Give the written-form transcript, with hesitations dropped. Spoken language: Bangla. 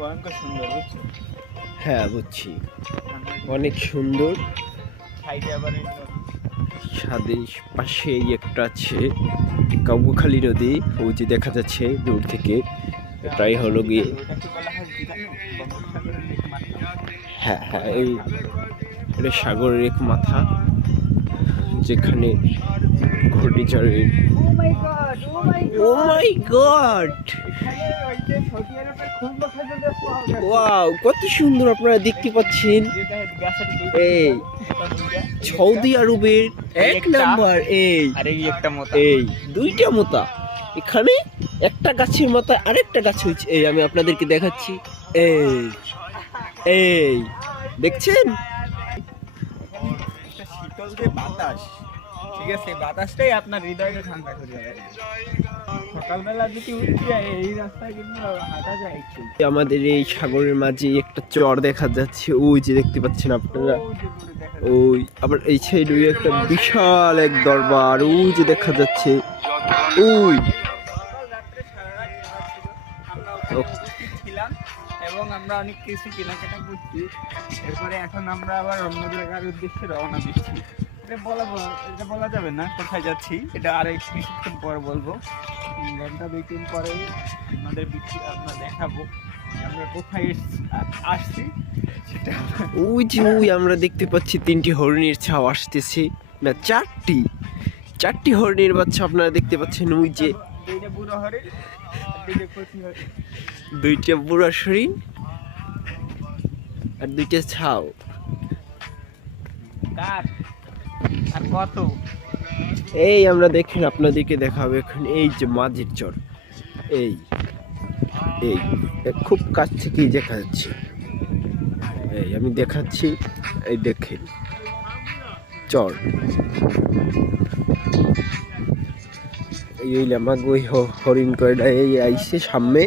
ভয়ঙ্কর সুন্দর, বুঝছো? হ্যাঁ বুঝছি, অনেক সুন্দর। সাইডে আবার ছাদের পাশে একটা আছে কাবুখালী নদী, ওই যে দেখা যাচ্ছে দূর থেকে, এটাই হলো গিয়ে। হ্যাঁ হ্যাঁ, এই এটা সাগরের এক মাথা, যেখানে ঘূর্ণিঝড়ের ও মাই গড, ওয়াও কত সুন্দর আপনারা দেখতে পাচ্ছেন। এই সৌদি আরবের এক নাম্বার, এই দুইটা মোতা, এখানে একটা গাছের মাথায় আরেকটা গাছ হয়েছে। এই আমি আপনাদেরকে দেখাচ্ছি, এই এই দেখছেন শীতল যে বাতাস, ঠিক আছে, বাতাসটাই আপনার হৃদয়কে ঠান্ডা করে দেয়। সকালবেলা যদি উঠে যায় এই রাস্তায় কিন্তু হাঁটা যায় একটু। আমাদের এই সাগরের মাঝে একটা চর দেখা যাচ্ছে, ওই যে দেখতে পাচ্ছেন আপনারা। ওই আবার এই সাইডে একটা বিশাল এক দরবার, ওই যে দেখা যাচ্ছে। ওই ছিলাম এবং আমরা অনেক কিছু কেনাকাটা করছি। এরপরে এখন আমরা আবার অন্য জায়গার উদ্দেশ্যে রওনা দিচ্ছি। এটা বলা যাবে না কোথায় যাচ্ছি, এটা আর কিছুক্ষণ পর বলবো। ঘন্টা 2-3 পরে আমরা দেখাবো আমরা কোথায় আসছি সেটা। ওই যে ওই আমরা দেখতে পাচ্ছি 3টি হরিণের ছাও আসতেছে, না 4টি হরিণের বাচ্চা আপনারা দেখতে পাচ্ছেন। ওই যে দুইটা বুড়ো হরিণ, দুইটা বুড়া হরিণ আর 2টা ছাও। আর কত এই আমরা দেখেন আপনাদেরকে দেখাবো এখন। এই যে মাঝের চর, এই এই খুব কাছ থেকেই দেখা যাচ্ছে। এই আমি দেখাচ্ছি, এই দেখেন চর। এই আমাকে ওই হরিণ কয়টা এই আইছে সামনে।